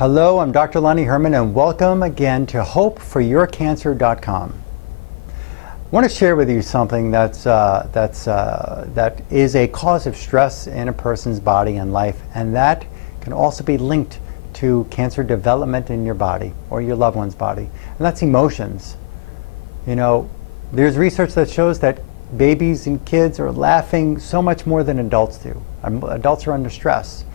Hello, I'm Dr. Lonnie Herman, and welcome again to HopeForYourCancer.com. I want to share with you something that is a cause of stress in a person's body and life, and that can also be linked to cancer development in your body or your loved one's body, and that's emotions. You know, there's research that shows that babies and kids are laughing so much more than adults do. Adults are under stress.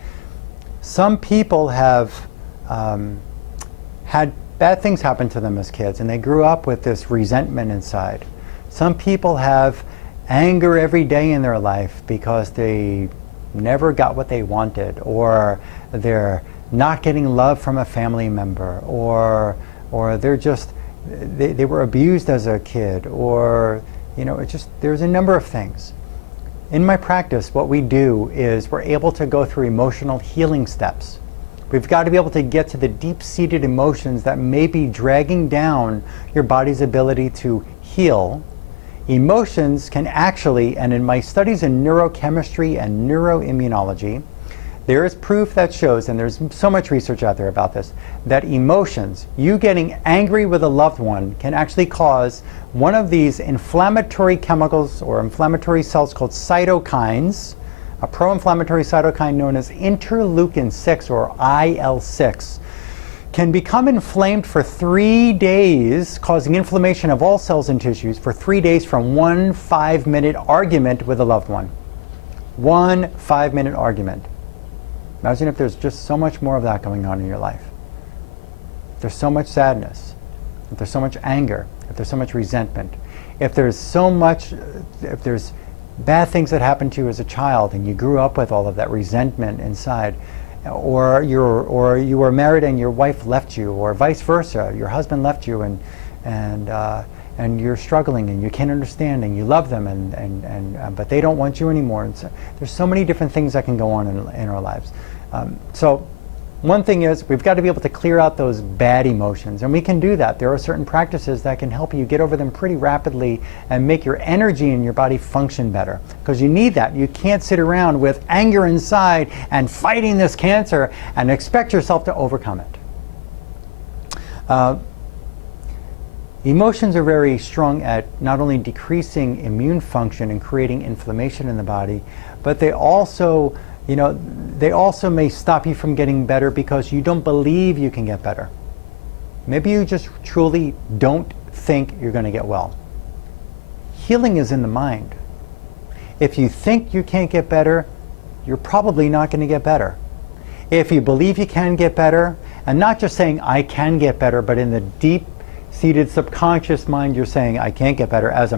Some people have had bad things happen to them as kids, and they grew up with this resentment inside. Some people have anger every day in their life because they never got what they wanted, or they're not getting love from a family member, or they're just they were abused as a kid, or there's a number of things. In my practice, what we do is we're able to go through emotional healing steps. We've got to be able to get to the deep-seated emotions that may be dragging down your body's ability to heal. Emotions can actually, and in my studies in neurochemistry and neuroimmunology, there is proof that shows, and there's so much research out there about this, that emotions, you getting angry with a loved one, can actually cause one of these inflammatory chemicals or inflammatory cells called cytokines, a pro-inflammatory cytokine known as interleukin-6 or IL-6, can become inflamed for 3 days, causing inflammation of all cells and tissues for 3 days from one 5-minute argument with a loved one. One 5-minute argument. Imagine if there's just so much more of that going on in your life. If there's so much sadness, if there's so much anger, if there's so much resentment, if there's bad things that happened to you as a child and you grew up with all of that resentment inside, or you were married and your wife left you, or vice versa, your husband left you and you're struggling and you can't understand and you love them but they don't want you anymore. And so there's so many different things that can go on in our lives. So one thing is we've got to be able to clear out those bad emotions, and we can do that. There are certain practices that can help you get over them pretty rapidly and make your energy in your body function better, because you need that. You can't sit around with anger inside and fighting this cancer and expect yourself to overcome it. Emotions are very strong at not only decreasing immune function and creating inflammation in the body, but they also may stop you from getting better because you don't believe you can get better. Maybe you just truly don't think you're going to get well. Healing is in the mind. If you think you can't get better, you're probably not going to get better. If you believe you can get better, and not just saying I can get better, but in the deep-seated subconscious mind you're saying I can't get better, as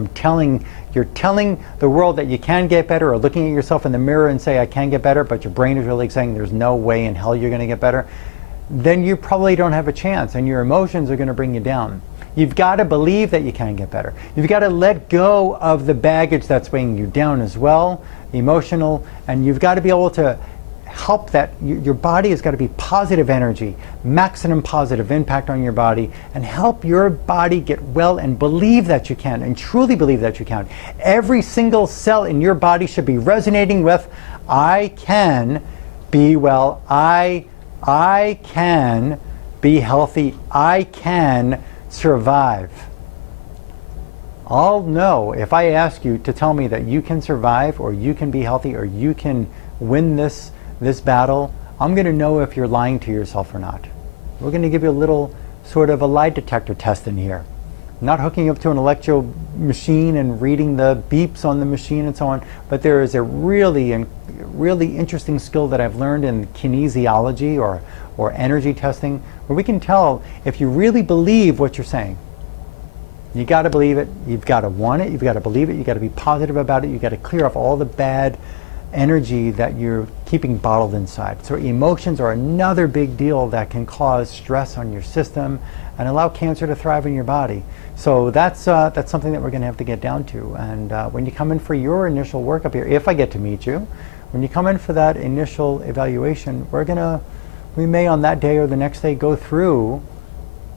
you're telling the world that you can get better, or looking at yourself in the mirror and say I can get better, but your brain is really saying there's no way in hell you're going to get better, then you probably don't have a chance, and your emotions are going to bring you down. You've got to believe that you can get better. You've got to let go of the baggage that's weighing you down as well, emotional, and you've got to be able to help that. Your body has got to be positive energy, maximum positive impact on your body, and help your body get well and believe that you can, and truly believe that you can. Every single cell in your body should be resonating with I can be well, I can be healthy, I can survive. I'll know if I ask you to tell me that you can survive, or you can be healthy, or you can win this battle. I'm going to know if you're lying to yourself or not. We're going to give you a little sort of a lie detector test in here. I'm not hooking you up to an electro machine and reading the beeps on the machine and so on, but there is a really interesting skill that I've learned in kinesiology or energy testing, where we can tell if you really believe what you're saying. You got to believe it, you've got to want it, you've got to believe it, you've got to be positive about it, you've got to clear off all the bad energy that you're keeping bottled inside. So emotions are another big deal that can cause stress on your system and allow cancer to thrive in your body. So that's something that we're going to have to get down to. And when you come in for your initial workup here, if I get to meet you, when you come in for that initial evaluation, we may on that day or the next day go through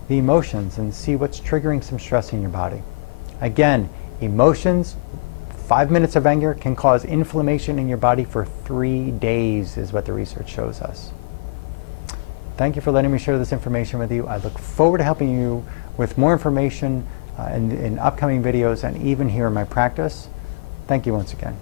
the emotions and see what's triggering some stress in your body. Again, emotions, 5 minutes of anger can cause inflammation in your body for 3 days, is what the research shows us. Thank you for letting me share this information with you. I look forward to helping you with more information in upcoming videos and even here in my practice. Thank you once again.